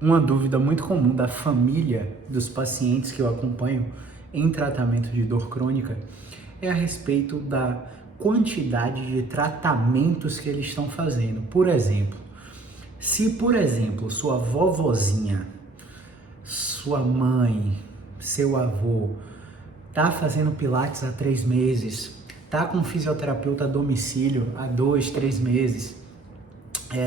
Uma dúvida muito comum da família dos pacientes que eu acompanho em tratamento de dor crônica é a respeito da quantidade de tratamentos que eles estão fazendo. Por exemplo, se sua vovozinha, sua mãe, seu avô tá fazendo pilates há 3 meses, tá com fisioterapeuta a domicílio há 2, 3 meses,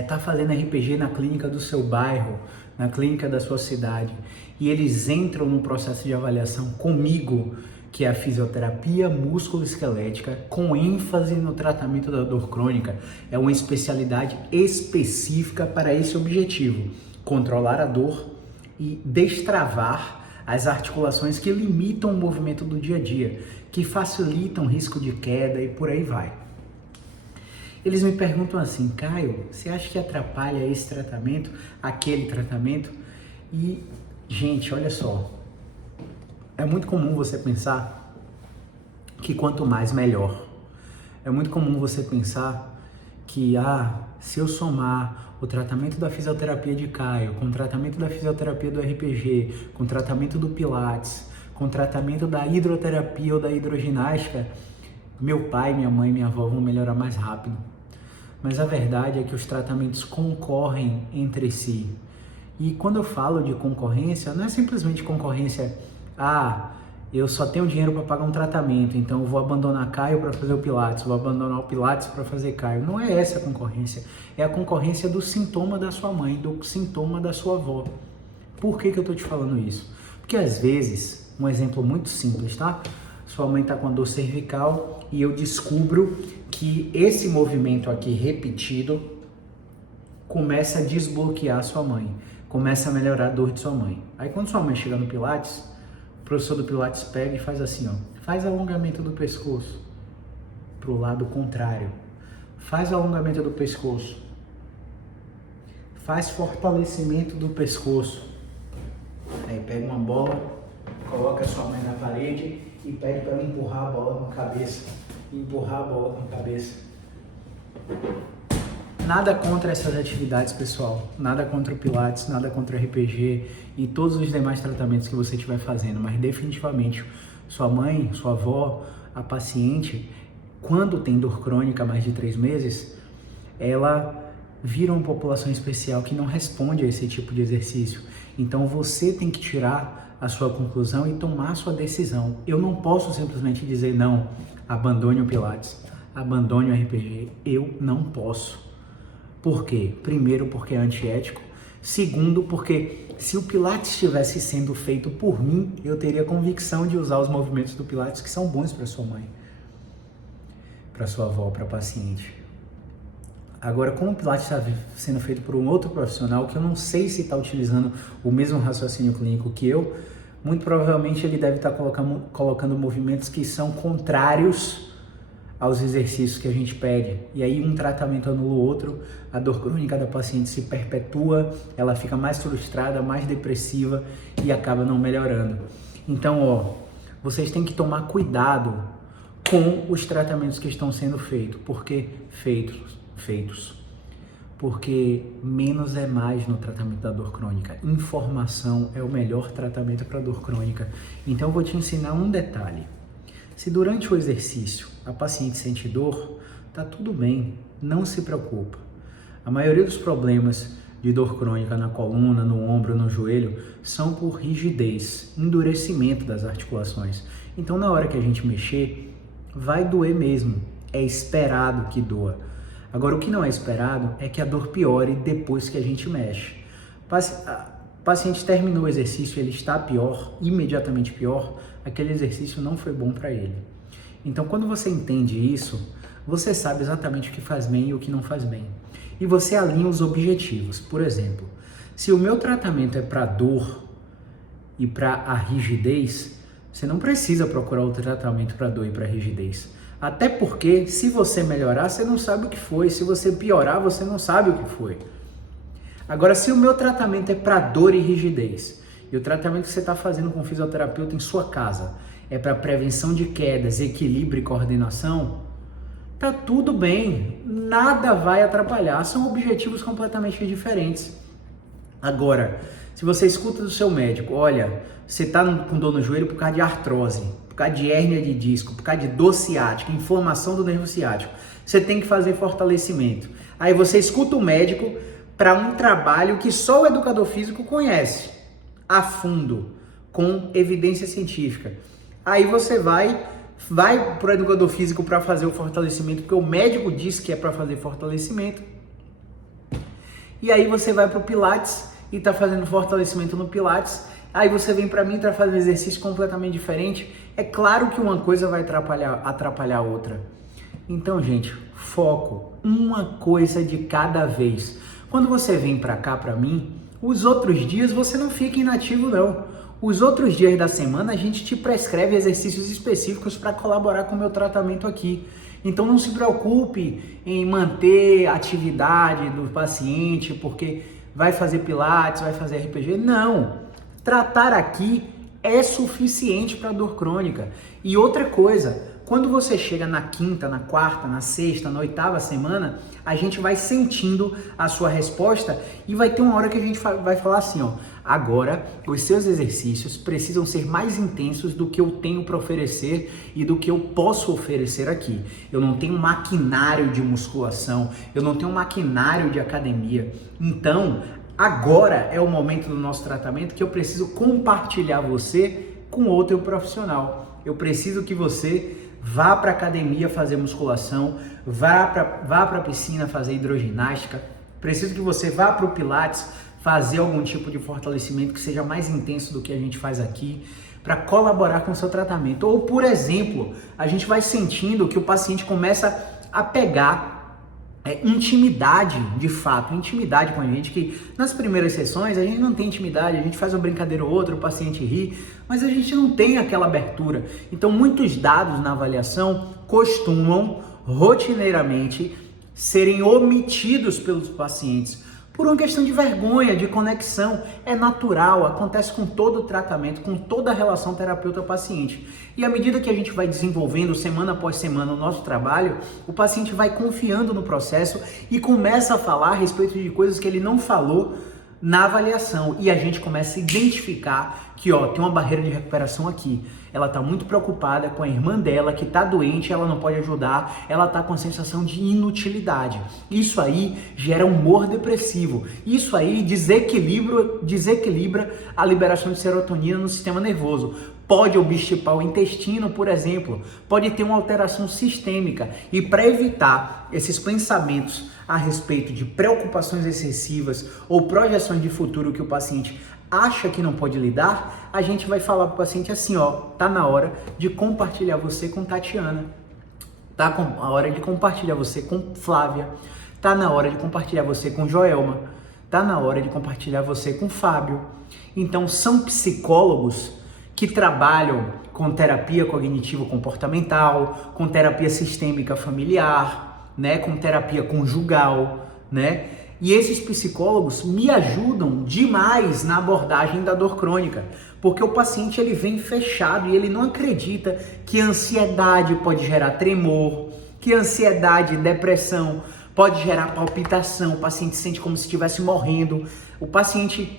tá fazendo RPG na clínica do seu bairro, na clínica da sua cidade, e eles entram no processo de avaliação comigo, que é a fisioterapia músculo-esquelética, com ênfase no tratamento da dor crônica. É uma especialidade específica para esse objetivo: controlar a dor e destravar as articulações que limitam o movimento do dia a dia, que facilitam o risco de queda e por aí vai. Eles me perguntam assim: Caio, você acha que atrapalha esse tratamento, aquele tratamento? E, gente, olha só, é muito comum você pensar que quanto mais, melhor. É muito comum você pensar que, se eu somar o tratamento da fisioterapia de Caio, com o tratamento da fisioterapia do RPG, com o tratamento do Pilates, com o tratamento da hidroterapia ou da hidroginástica, meu pai, minha mãe e minha avó vão melhorar mais rápido. Mas a verdade é que os tratamentos concorrem entre si. E quando eu falo de concorrência, não é simplesmente concorrência, eu só tenho dinheiro para pagar um tratamento, então eu vou abandonar Caio para fazer o Pilates, vou abandonar o Pilates para fazer Caio. Não é essa a concorrência. É a concorrência do sintoma da sua mãe, do sintoma da sua avó. Por que eu estou te falando isso? Porque às vezes, um exemplo muito simples, tá? Sua mãe está com a dor cervical e eu descubro que esse movimento aqui repetido começa a desbloquear a sua mãe, começa a melhorar a dor de sua mãe. Aí quando sua mãe chega no Pilates, o professor do Pilates pega e faz assim, faz alongamento do pescoço para o lado contrário, faz alongamento do pescoço, faz fortalecimento do pescoço. Aí pega uma bola, coloca a sua mãe na parede e pede para ela empurrar a bola com a cabeça. Empurrar a bola com a cabeça. Nada contra essas atividades, pessoal. Nada contra o Pilates, nada contra o RPG e todos os demais tratamentos que você estiver fazendo. Mas definitivamente, sua mãe, sua avó, a paciente, quando tem dor crônica mais de 3 meses, ela vira uma população especial que não responde a esse tipo de exercício. Então você tem que tirar a sua conclusão e tomar a sua decisão. Eu não posso simplesmente dizer não, abandone o Pilates, abandone o RPG. Eu não posso. Por quê? Primeiro, porque é antiético. Segundo, porque se o Pilates estivesse sendo feito por mim, eu teria convicção de usar os movimentos do Pilates que são bons para sua mãe, para sua avó, para a paciente. Agora, como o Pilates está sendo feito por um outro profissional, que eu não sei se está utilizando o mesmo raciocínio clínico que eu, muito provavelmente ele deve estar colocando movimentos que são contrários aos exercícios que a gente pede. E aí um tratamento anula o outro, a dor crônica da paciente se perpetua, ela fica mais frustrada, mais depressiva e acaba não melhorando. Então, vocês têm que tomar cuidado com os tratamentos que estão sendo feitos. Porque porque menos é mais no tratamento da dor crônica. Informação é o melhor tratamento para dor crônica. Então eu vou te ensinar um detalhe. Se durante o exercício a paciente sente dor, tá tudo bem, não se preocupa. A maioria dos problemas de dor crônica na coluna, no ombro, no joelho, são por rigidez, endurecimento das articulações. Então na hora que a gente mexer, vai doer mesmo, é esperado que doa. Agora, o que não é esperado é que a dor piore depois que a gente mexe. O paciente terminou o exercício, ele está pior, imediatamente pior, aquele exercício não foi bom para ele. Então, quando você entende isso, você sabe exatamente o que faz bem e o que não faz bem. E você alinha os objetivos. Por exemplo, se o meu tratamento é para dor e para a rigidez, você não precisa procurar outro tratamento para dor e para rigidez. Até porque, se você melhorar, você não sabe o que foi. Se você piorar, você não sabe o que foi. Agora, se o meu tratamento é para dor e rigidez, e o tratamento que você está fazendo com o fisioterapeuta em sua casa é para prevenção de quedas, equilíbrio e coordenação, tá tudo bem. Nada vai atrapalhar. São objetivos completamente diferentes. Agora, Se você escuta do seu médico, olha, você está com dor no joelho por causa de artrose, por causa de hérnia de disco, por causa de dor ciática, inflamação do nervo ciático, você tem que fazer fortalecimento. Aí você escuta o médico para um trabalho que só o educador físico conhece, a fundo, com evidência científica. Aí você vai para o educador físico para fazer o fortalecimento, porque o médico disse que é para fazer fortalecimento. E aí você vai para o Pilates e está fazendo fortalecimento no Pilates. Aí você vem para mim e está fazendo exercício completamente diferente. É claro que uma coisa vai atrapalhar a outra. Então, gente, foco, uma coisa de cada vez. Quando você vem para cá, para mim, os outros dias você não fica inativo, não. Os outros dias da semana a gente te prescreve exercícios específicos para colaborar com o meu tratamento aqui. Então não se preocupe em manter a atividade do paciente porque vai fazer pilates, vai fazer RPG. Não! Tratar aqui é suficiente para dor crônica. E outra coisa, quando você chega na quinta, na quarta, na sexta, na oitava semana, a gente vai sentindo a sua resposta e vai ter uma hora que a gente vai falar assim, ó, agora os seus exercícios precisam ser mais intensos do que eu tenho para oferecer e do que eu posso oferecer aqui. Eu não tenho maquinário de musculação, eu não tenho maquinário de academia. Então, agora é o momento do nosso tratamento que eu preciso compartilhar você com outro profissional. Eu preciso que você vá para a academia fazer musculação, vá para a piscina fazer hidroginástica. Preciso que você vá para o Pilates fazer algum tipo de fortalecimento que seja mais intenso do que a gente faz aqui, para colaborar com o seu tratamento. Ou, por exemplo, a gente vai sentindo que o paciente começa a pegar intimidade, de fato, intimidade com a gente, que nas primeiras sessões a gente não tem intimidade, a gente faz uma brincadeira ou outra, o paciente ri, mas a gente não tem aquela abertura. Então, muitos dados na avaliação costumam, rotineiramente, serem omitidos pelos pacientes por uma questão de vergonha, de conexão. É natural, acontece com todo o tratamento, com toda a relação terapeuta-paciente. E à medida que a gente vai desenvolvendo semana após semana o nosso trabalho, o paciente vai confiando no processo e começa a falar a respeito de coisas que ele não falou na avaliação. E a gente começa a identificar que tem uma barreira de recuperação aqui. Ela está muito preocupada com a irmã dela que está doente, ela não pode ajudar, ela está com a sensação de inutilidade. Isso aí gera humor depressivo. Isso aí desequilibra a liberação de serotonina no sistema nervoso. Pode obstipar o intestino, por exemplo. Pode ter uma alteração sistêmica. E para evitar esses pensamentos a respeito de preocupações excessivas ou projeções de futuro que o paciente acha que não pode lidar, a gente vai falar para o paciente assim, tá na hora de compartilhar você com Tatiana, tá na hora de compartilhar você com Flávia, tá na hora de compartilhar você com Joelma, tá na hora de compartilhar você com Fábio. Então são psicólogos que trabalham com terapia cognitivo-comportamental, com terapia sistêmica familiar, né, com terapia conjugal, né? E esses psicólogos me ajudam demais na abordagem da dor crônica, porque o paciente ele vem fechado e ele não acredita que a ansiedade pode gerar tremor, que a ansiedade e depressão pode gerar palpitação, o paciente sente como se estivesse morrendo, o paciente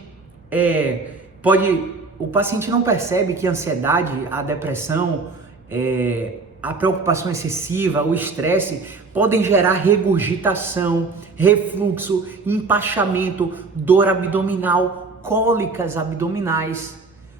não percebe que a ansiedade, a depressão, a preocupação excessiva, o estresse podem gerar regurgitação, refluxo, empachamento, dor abdominal, cólicas abdominais,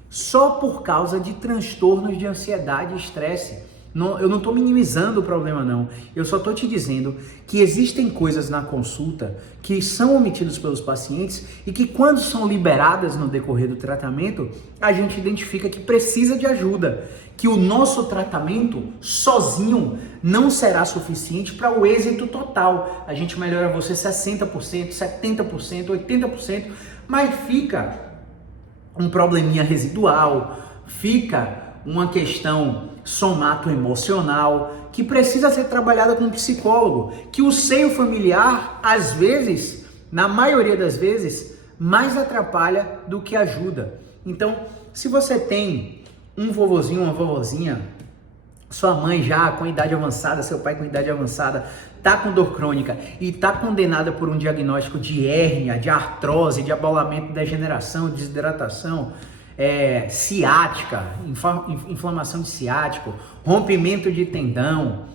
só por causa de transtornos de ansiedade e estresse. Eu não estou minimizando o problema, não. Eu só estou te dizendo que existem coisas na consulta que são omitidas pelos pacientes e que, quando são liberadas no decorrer do tratamento, a gente identifica que precisa de ajuda, que o nosso tratamento sozinho não será suficiente para o êxito total. A gente melhora você 60%, 70%, 80%, mas fica um probleminha residual, fica uma questão somato-emocional que precisa ser trabalhada com um psicólogo, que o seio familiar, às vezes, na maioria das vezes, mais atrapalha do que ajuda. Então, se você tem um vovozinho, uma vovozinha sua mãe já com idade avançada, seu pai com idade avançada, tá com dor crônica e tá condenada por um diagnóstico de hérnia, de artrose, de abolamento, degeneração, desidratação, ciática, inflamação de ciático, rompimento de tendão,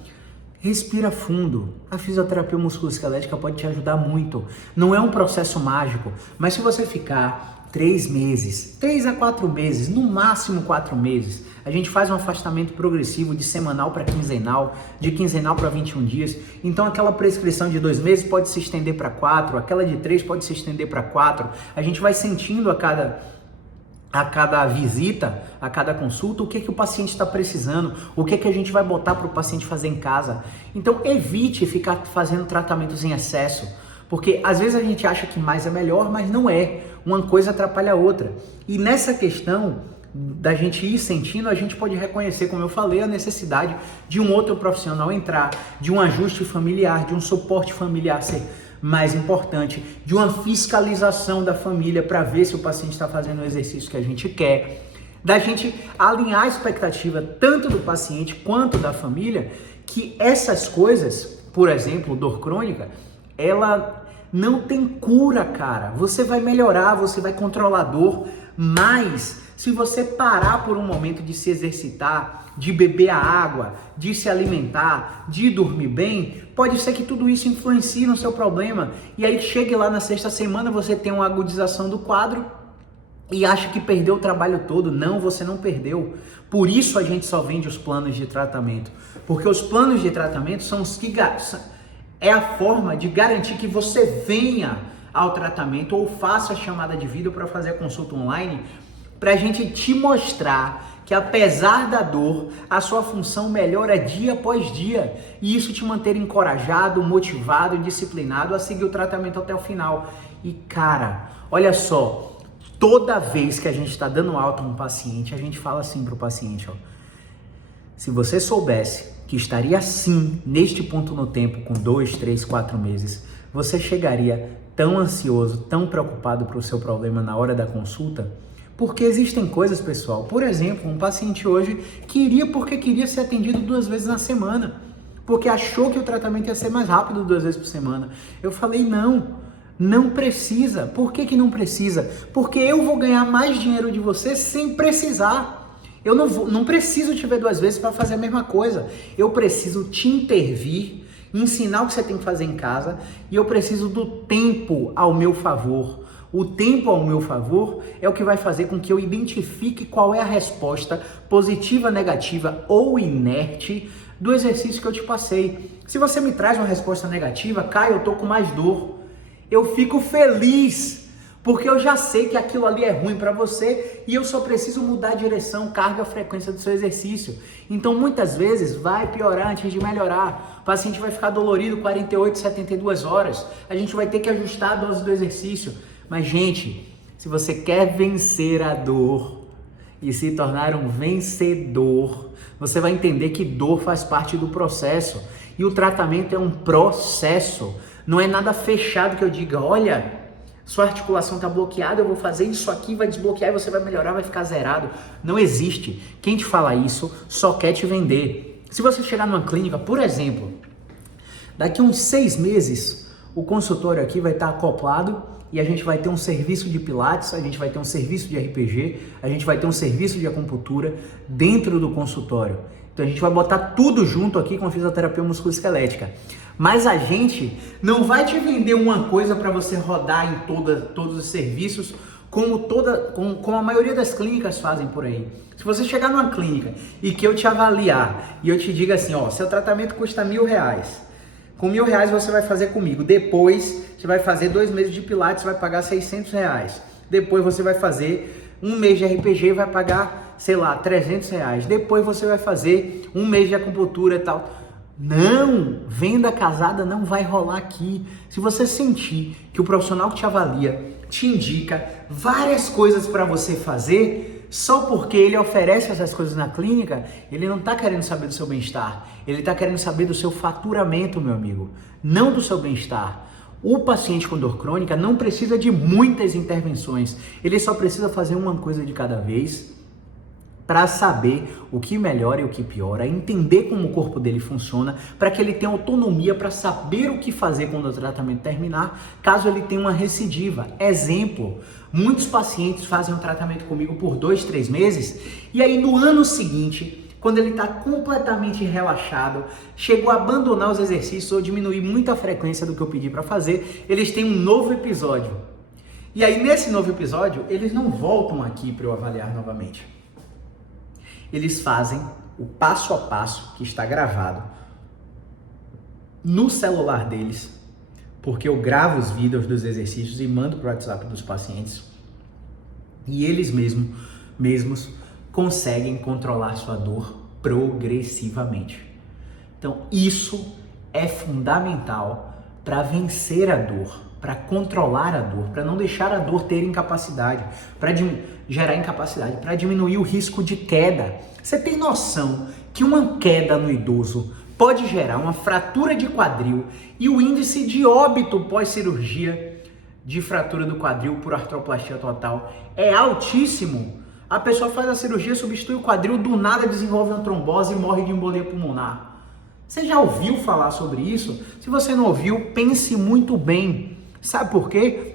respira fundo. A fisioterapia musculoesquelética pode te ajudar muito. Não é um processo mágico, mas se você ficar 3 meses, 3 a 4 meses, no máximo 4 meses, a gente faz um afastamento progressivo de semanal para quinzenal, de quinzenal para 21 dias. Então aquela prescrição de 2 meses pode se estender para 4, aquela de 3 pode se estender para 4. A gente vai sentindo a cada visita, a cada consulta, o que o paciente está precisando, o que a gente vai botar para o paciente fazer em casa. Então evite ficar fazendo tratamentos em excesso, porque às vezes a gente acha que mais é melhor, mas não é. Uma coisa atrapalha a outra. E nessa questão da gente ir sentindo, a gente pode reconhecer, como eu falei, a necessidade de um outro profissional entrar, de um ajuste familiar, de um suporte familiar ser mais importante, de uma fiscalização da família para ver se o paciente está fazendo o exercício que a gente quer, da gente alinhar a expectativa tanto do paciente quanto da família, que essas coisas, por exemplo, dor crônica, ela não tem cura, cara. Você vai melhorar, você vai controlar a dor, mas se você parar por um momento de se exercitar, de beber a água, de se alimentar, de dormir bem, pode ser que tudo isso influencie no seu problema. E aí chegue lá na 6ª semana, você tem uma agudização do quadro e acha que perdeu o trabalho todo. Não, você não perdeu. Por isso a gente só vende os planos de tratamento. Porque os planos de tratamento são os que é a forma de garantir que você venha ao tratamento ou faça a chamada de vídeo para fazer a consulta online, para a gente te mostrar que apesar da dor, a sua função melhora dia após dia e isso te manter encorajado, motivado e disciplinado a seguir o tratamento até o final. E cara, olha só, toda vez que a gente está dando alta a um paciente, a gente fala assim para o paciente, ó, se você soubesse que estaria assim, neste ponto no tempo, com 2, 3, 4 meses, você chegaria tão ansioso, tão preocupado para o seu problema na hora da consulta? Porque existem coisas, pessoal, por exemplo, um paciente hoje porque queria ser atendido 2 vezes na semana, porque achou que o tratamento ia ser mais rápido 2 vezes por semana. Eu falei, não precisa. Por que não precisa? Porque eu vou ganhar mais dinheiro de você sem precisar. Eu não preciso te ver 2 vezes para fazer a mesma coisa. Eu preciso te intervir, ensinar o que você tem que fazer em casa e eu preciso do tempo ao meu favor. O tempo ao meu favor é o que vai fazer com que eu identifique qual é a resposta positiva, negativa ou inerte do exercício que eu te passei. Se você me traz uma resposta negativa, Caio, eu tô com mais dor, eu fico feliz, porque eu já sei que aquilo ali é ruim para você e eu só preciso mudar a direção, carga, frequência do seu exercício. Então muitas vezes vai piorar antes de melhorar. O paciente vai ficar dolorido 48, 72 horas. A gente vai ter que ajustar a dose do exercício. Mas gente, se você quer vencer a dor e se tornar um vencedor, você vai entender que dor faz parte do processo. E o tratamento é um processo. Não é nada fechado que eu diga, olha, sua articulação está bloqueada, eu vou fazer isso aqui, vai desbloquear e você vai melhorar, vai ficar zerado. Não existe. Quem te fala isso só quer te vender. Se você chegar numa clínica, por exemplo, daqui a uns 6 meses, o consultório aqui vai estar acoplado e a gente vai ter um serviço de pilates, a gente vai ter um serviço de RPG, a gente vai ter um serviço de acupuntura dentro do consultório. Então a gente vai botar tudo junto aqui com a fisioterapia musculoesquelética. Mas a gente não vai te vender uma coisa para você rodar em todos os serviços, como a maioria das clínicas fazem por aí. Se você chegar numa clínica e que eu te avaliar e eu te diga assim, ó, seu tratamento custa R$1.000, com R$1.000 você vai fazer comigo, depois você vai fazer 2 meses de pilates, vai pagar R$600, depois você vai fazer 1 mês de RPG e vai pagar, sei lá, R$300, depois você vai fazer 1 mês de acupuntura e tal. Não, venda casada não vai rolar aqui. Se você sentir que o profissional que te avalia te indica várias coisas para você fazer, só porque ele oferece essas coisas na clínica, ele não está querendo saber do seu bem-estar, ele está querendo saber do seu faturamento, meu amigo, não do seu bem-estar. O paciente com dor crônica não precisa de muitas intervenções, ele só precisa fazer uma coisa de cada vez, para saber o que melhora e o que piora, entender como o corpo dele funciona, para que ele tenha autonomia para saber o que fazer quando o tratamento terminar, caso ele tenha uma recidiva. Exemplo, muitos pacientes fazem um tratamento comigo por 2, 3 meses, e aí no ano seguinte, quando ele está completamente relaxado, chegou a abandonar os exercícios ou diminuir muito a frequência do que eu pedi para fazer, eles têm um novo episódio. E aí nesse novo episódio, eles não voltam aqui para eu avaliar novamente. Eles fazem o passo a passo que está gravado no celular deles, porque eu gravo os vídeos dos exercícios e mando para o WhatsApp dos pacientes, e eles mesmos conseguem controlar sua dor progressivamente. Então isso é fundamental para vencer a dor, para controlar a dor, para não deixar a dor ter incapacidade, para gerar incapacidade, para diminuir o risco de queda. Você tem noção que uma queda no idoso pode gerar uma fratura de quadril e o índice de óbito pós-cirurgia de fratura do quadril por artroplastia total é altíssimo? A pessoa faz a cirurgia, substitui o quadril, do nada desenvolve uma trombose e morre de embolia pulmonar. Você já ouviu falar sobre isso? Se você não ouviu, pense muito bem. Sabe por quê?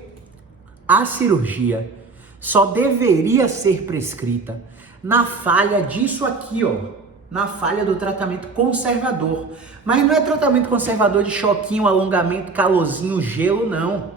A cirurgia só deveria ser prescrita na falha disso aqui, ó, na falha do tratamento conservador. Mas não é tratamento conservador de choquinho, alongamento, calorzinho, gelo, não.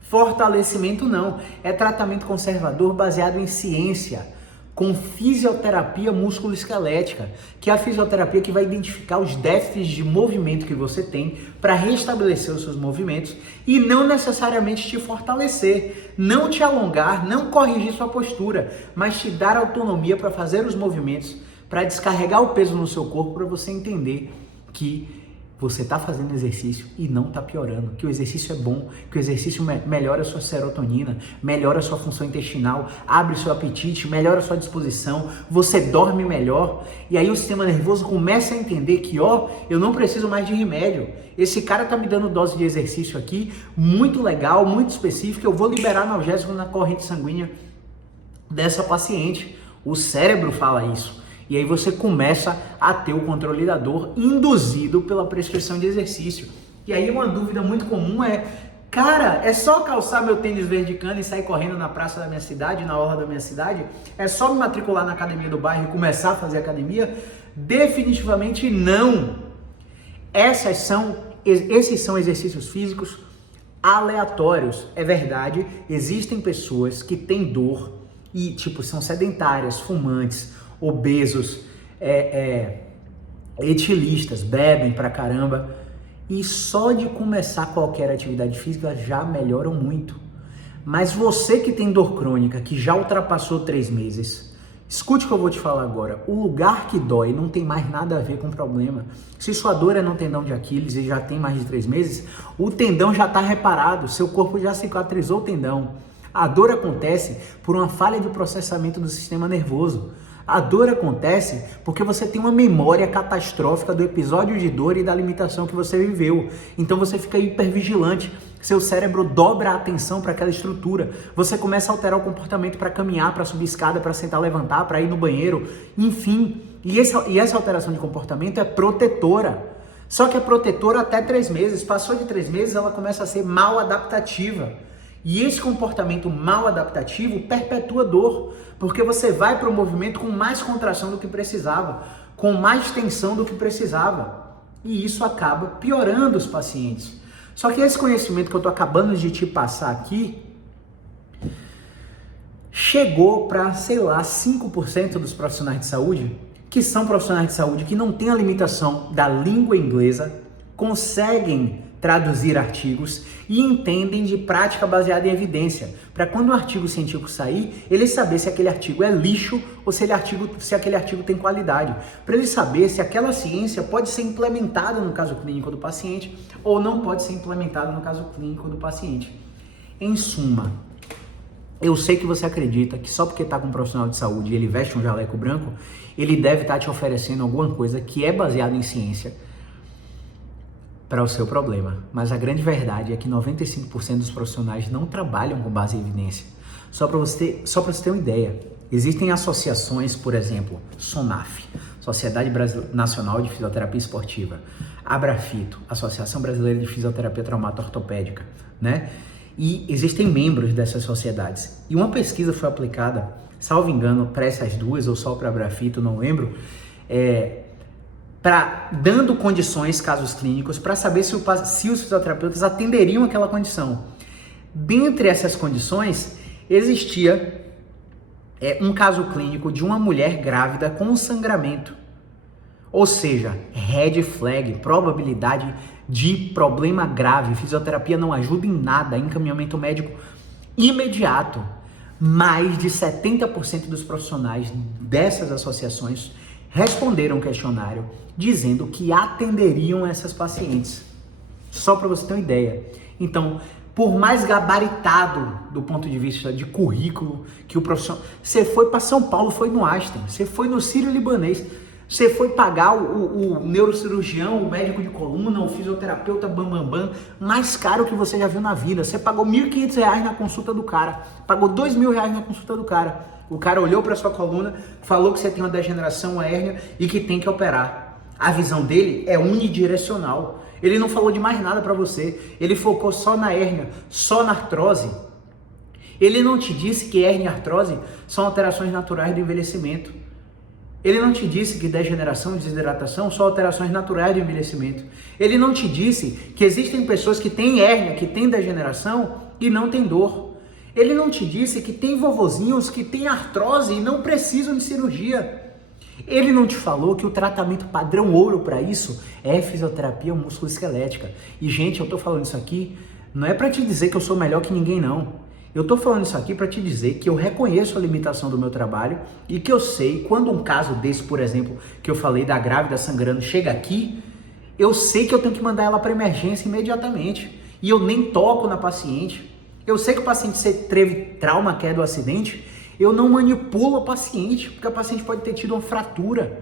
Fortalecimento, não. É tratamento conservador baseado em ciência, com fisioterapia musculoesquelética, que é a fisioterapia que vai identificar os déficits de movimento que você tem para restabelecer os seus movimentos e não necessariamente te fortalecer, não te alongar, não corrigir sua postura, mas te dar autonomia para fazer os movimentos, para descarregar o peso no seu corpo, para você entender que você está fazendo exercício e não está piorando, que o exercício é bom, que o exercício melhora a sua serotonina, melhora a sua função intestinal, abre seu apetite, melhora a sua disposição, você dorme melhor, e aí o sistema nervoso começa a entender que, ó, eu não preciso mais de remédio, esse cara tá me dando dose de exercício aqui, muito legal, muito específico, eu vou liberar analgésico na corrente sanguínea dessa paciente. O cérebro fala isso. E aí você começa a ter o controle da dor induzido pela prescrição de exercício. E aí uma dúvida muito comum é, cara, é só calçar meu tênis verde cana e sair correndo na praça da minha cidade, na orla da minha cidade? É só me matricular na academia do bairro e começar a fazer academia? Definitivamente não. Esses são exercícios físicos aleatórios. É verdade, existem pessoas que têm dor e tipo são sedentárias, fumantes, obesos, etilistas, bebem pra caramba, e só de começar qualquer atividade física já melhoram muito. Mas você que tem dor crônica, que já ultrapassou 3 meses, escute o que eu vou te falar agora. O lugar que dói não tem mais nada a ver com o problema. Se sua dor é no tendão de Aquiles e já tem mais de 3 meses, o tendão já está reparado, seu corpo já cicatrizou o tendão. A dor acontece por uma falha de processamento do sistema nervoso. A dor acontece porque você tem uma memória catastrófica do episódio de dor e da limitação que você viveu. Então você fica hipervigilante, seu cérebro dobra a atenção para aquela estrutura. Você começa a alterar o comportamento para caminhar, para subir escada, para sentar, levantar, para ir no banheiro, enfim. E essa alteração de comportamento é protetora. Só que é protetora até 3 meses. Passou de 3 meses, ela começa a ser mal adaptativa. E esse comportamento mal adaptativo perpetua dor, porque você vai para o movimento com mais contração do que precisava, com mais tensão do que precisava. E isso acaba piorando os pacientes. Só que esse conhecimento que eu estou acabando de te passar aqui, chegou para, sei lá, 5% dos profissionais de saúde, que são profissionais de saúde que não têm a limitação da língua inglesa, conseguem traduzir artigos e entendem de prática baseada em evidência, para quando um artigo científico sair, ele saber se aquele artigo é lixo ou se aquele artigo tem qualidade, para ele saber se aquela ciência pode ser implementada no caso clínico do paciente ou não pode ser implementada no caso clínico do paciente. Em suma, eu sei que você acredita que só porque está com um profissional de saúde e ele veste um jaleco branco, ele deve estar te oferecendo alguma coisa que é baseada em ciência para o seu problema. Mas a grande verdade é que 95% dos profissionais não trabalham com base em evidência. Só para você ter uma ideia, Existem associações, por exemplo, SONAF, Sociedade Nacional de Fisioterapia Esportiva, Abrafito, Associação Brasileira de Fisioterapia Traumato-Ortopédica, né? E existem membros dessas sociedades. E uma pesquisa foi aplicada, salvo engano, para essas duas ou só para Abrafito, não lembro, dando condições, casos clínicos, para saber se os fisioterapeutas atenderiam aquela condição. Dentre essas condições, existia um caso clínico de uma mulher grávida com sangramento. Ou seja, red flag, probabilidade de problema grave. Fisioterapia não ajuda em nada, encaminhamento médico imediato. Mais de 70% dos profissionais dessas associações responderam o questionário dizendo que atenderiam essas pacientes. Só para você ter uma ideia. Então, por mais gabaritado do ponto de vista de currículo que o profissional... Você foi para São Paulo, foi no Einstein, você foi no Sírio-Libanês, você foi pagar o neurocirurgião, o médico de coluna, o fisioterapeuta bambambam, mais caro que você já viu na vida. Você pagou R$ 1.500 na consulta do cara, pagou R$ 2.000 na consulta do cara. O cara olhou para sua coluna, falou que você tem uma degeneração, uma hérnia e que tem que operar. A visão dele é unidirecional. Ele não falou de mais nada para você. Ele focou só na hérnia, só na artrose. Ele não te disse que hérnia e artrose são alterações naturais do envelhecimento. Ele não te disse que degeneração e desidratação são alterações naturais do envelhecimento. Ele não te disse que existem pessoas que têm hérnia, que têm degeneração e não têm dor. Ele não te disse que tem vovozinhos que têm artrose e não precisam de cirurgia. Ele não te falou que o tratamento padrão ouro para isso é fisioterapia musculoesquelética. E, gente, eu tô falando isso aqui, não é para te dizer que eu sou melhor que ninguém, não. Eu tô falando isso aqui para te dizer que eu reconheço a limitação do meu trabalho e que eu sei, quando um caso desse, por exemplo, que eu falei da grávida sangrando, chega aqui, eu sei que eu tenho que mandar ela para emergência imediatamente. E eu nem toco na paciente. Eu sei que o paciente teve trauma, queda ou acidente, eu não manipulo a paciente, porque a paciente pode ter tido uma fratura.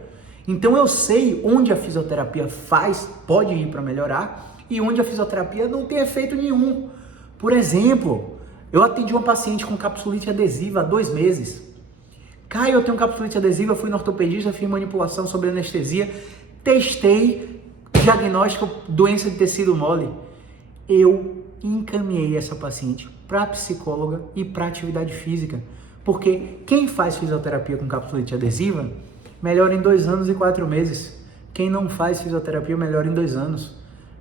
Então eu sei onde a fisioterapia pode ir para melhorar e onde a fisioterapia não tem efeito nenhum. Por exemplo, eu atendi uma paciente com capsulite adesiva há 2 meses. Caio, eu tenho capsulite adesiva, fui no ortopedista, fiz manipulação sobre anestesia, testei, diagnóstico, doença de tecido mole. Eu encaminhei essa paciente para psicóloga e para atividade física. Porque quem faz fisioterapia com capsulite adesiva, melhora em 2 anos e 4 meses. Quem não faz fisioterapia, melhora em 2 anos.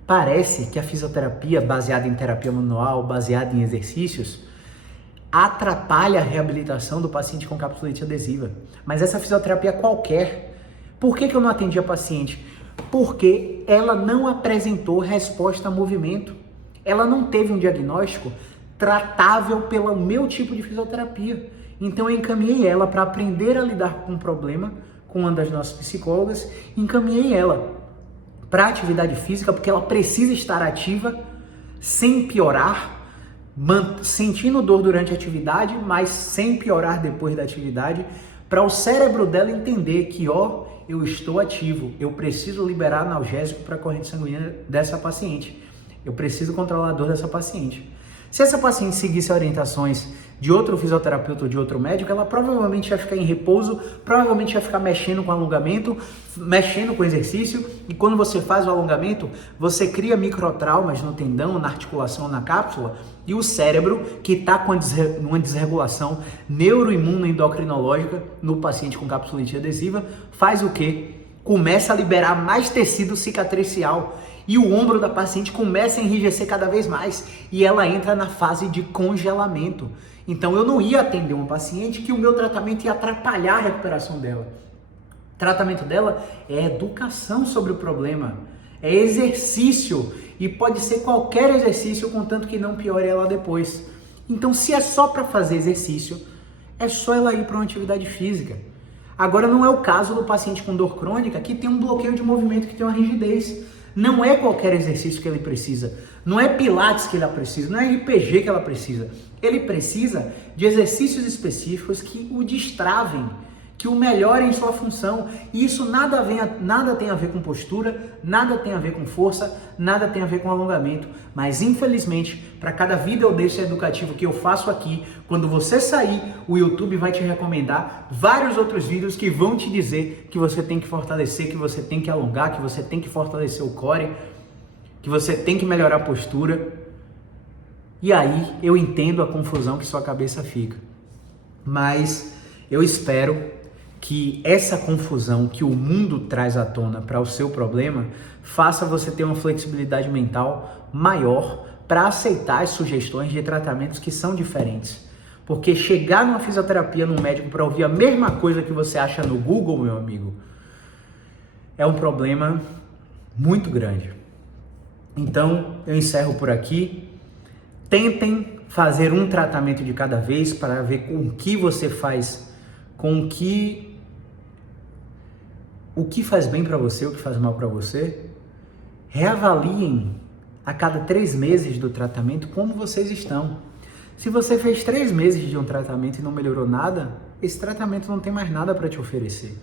Parece que a fisioterapia baseada em terapia manual, baseada em exercícios, atrapalha a reabilitação do paciente com capsulite adesiva. Mas essa fisioterapia qualquer. Por que eu não atendi a paciente? Porque ela não apresentou resposta a movimento. Ela não teve um diagnóstico tratável pelo meu tipo de fisioterapia. Então eu encaminhei ela para aprender a lidar com um problema com uma das nossas psicólogas, encaminhei ela para atividade física, porque ela precisa estar ativa, sem piorar, sentindo dor durante a atividade, mas sem piorar depois da atividade, para o cérebro dela entender que, eu estou ativo, eu preciso liberar analgésico para a corrente sanguínea dessa paciente, eu preciso controlar a dor dessa paciente. Se essa paciente seguisse orientações de outro fisioterapeuta ou de outro médico, ela provavelmente ia ficar em repouso, provavelmente ia ficar mexendo com alongamento, mexendo com exercício, e quando você faz o alongamento, você cria microtraumas no tendão, na articulação, na cápsula, e o cérebro, que está com uma desregulação neuroimunoendocrinológica no paciente com capsulite adesiva, faz o quê? Começa a liberar mais tecido cicatricial, e o ombro da paciente começa a enrijecer cada vez mais, e ela entra na fase de congelamento. Então eu não ia atender uma paciente que o meu tratamento ia atrapalhar a recuperação dela. O tratamento dela é educação sobre o problema, é exercício, e pode ser qualquer exercício, contanto que não piore ela depois. Então, se é só para fazer exercício, é só ela ir para uma atividade física. Agora, não é o caso do paciente com dor crônica que tem um bloqueio de movimento, que tem uma rigidez. Não é qualquer exercício que ele precisa, não é pilates que ela precisa, não é RPG que ela precisa. Ele precisa de exercícios específicos que o destravem, que o melhore em sua função. E isso nada tem a ver com postura, nada tem a ver com força, nada tem a ver com alongamento. Mas infelizmente, para cada vídeo desse educativo que eu faço aqui, quando você sair, o YouTube vai te recomendar vários outros vídeos que vão te dizer que você tem que fortalecer, que você tem que alongar, que você tem que fortalecer o core, que você tem que melhorar a postura. E aí eu entendo a confusão que sua cabeça fica. Mas eu espero que essa confusão que o mundo traz à tona para o seu problema faça você ter uma flexibilidade mental maior para aceitar as sugestões de tratamentos que são diferentes. Porque chegar numa fisioterapia, num médico, para ouvir a mesma coisa que você acha no Google, meu amigo, é um problema muito grande. Então, eu encerro por aqui. Tentem fazer um tratamento de cada vez para ver com o que você faz, o que faz bem para você, o que faz mal para você. Reavaliem a cada 3 meses do tratamento como vocês estão. Se você fez 3 meses de um tratamento e não melhorou nada, esse tratamento não tem mais nada para te oferecer.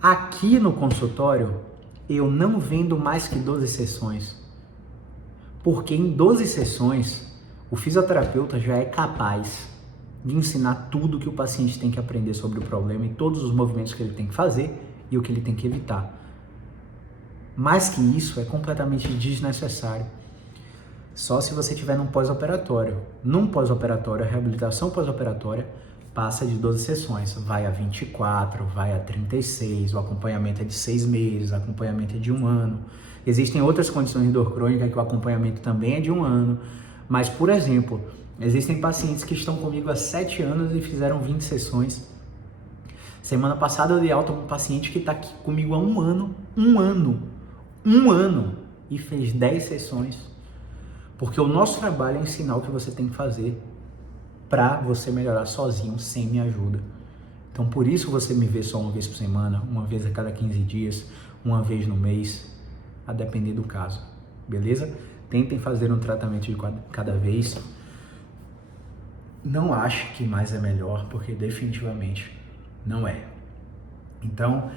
Aqui no consultório, eu não vendo mais que 12 sessões. Porque em 12 sessões, o fisioterapeuta já é capaz de ensinar tudo que o paciente tem que aprender sobre o problema e todos os movimentos que ele tem que fazer e o que ele tem que evitar. Mais que isso, é completamente desnecessário. Só se você estiver num pós-operatório. Num pós-operatório, a reabilitação pós-operatória passa de 12 sessões. Vai a 24, vai a 36, o acompanhamento é de 6 meses, o acompanhamento é de 1 ano. Existem outras condições de dor crônica que o acompanhamento também é de 1 ano. Mas, por exemplo, existem pacientes que estão comigo há 7 anos e fizeram 20 sessões. Semana passada eu dei alta com um paciente que está aqui comigo há 1 ano. 1 ano! E fez 10 sessões. Porque o nosso trabalho é ensinar o que você tem que fazer para você melhorar sozinho, sem minha ajuda. Então, por isso você me vê só 1 vez por semana, 1 vez a cada 15 dias, 1 vez no mês, a depender do caso, beleza? Tentem fazer um tratamento de cada vez. Não ache que mais é melhor, porque definitivamente não é. Então,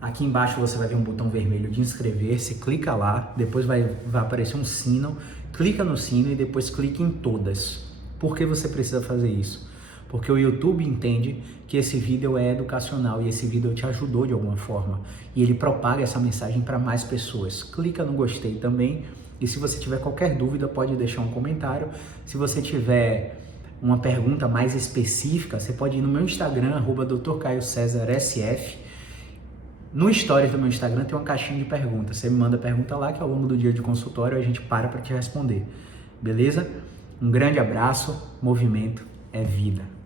aqui embaixo você vai ver um botão vermelho de inscrever-se, clica lá, depois vai aparecer um sino, clica no sino e depois clique em todas. Por que você precisa fazer isso? Porque o YouTube entende que esse vídeo é educacional e esse vídeo te ajudou de alguma forma. E ele propaga essa mensagem para mais pessoas. Clica no gostei também. E se você tiver qualquer dúvida, pode deixar um comentário. Se você tiver uma pergunta mais específica, você pode ir no meu Instagram, @Dr. Caio César SF. No Stories do meu Instagram tem uma caixinha de perguntas. Você me manda pergunta lá que ao longo do dia de consultório a gente para te responder. Beleza? Um grande abraço. Movimento é vida.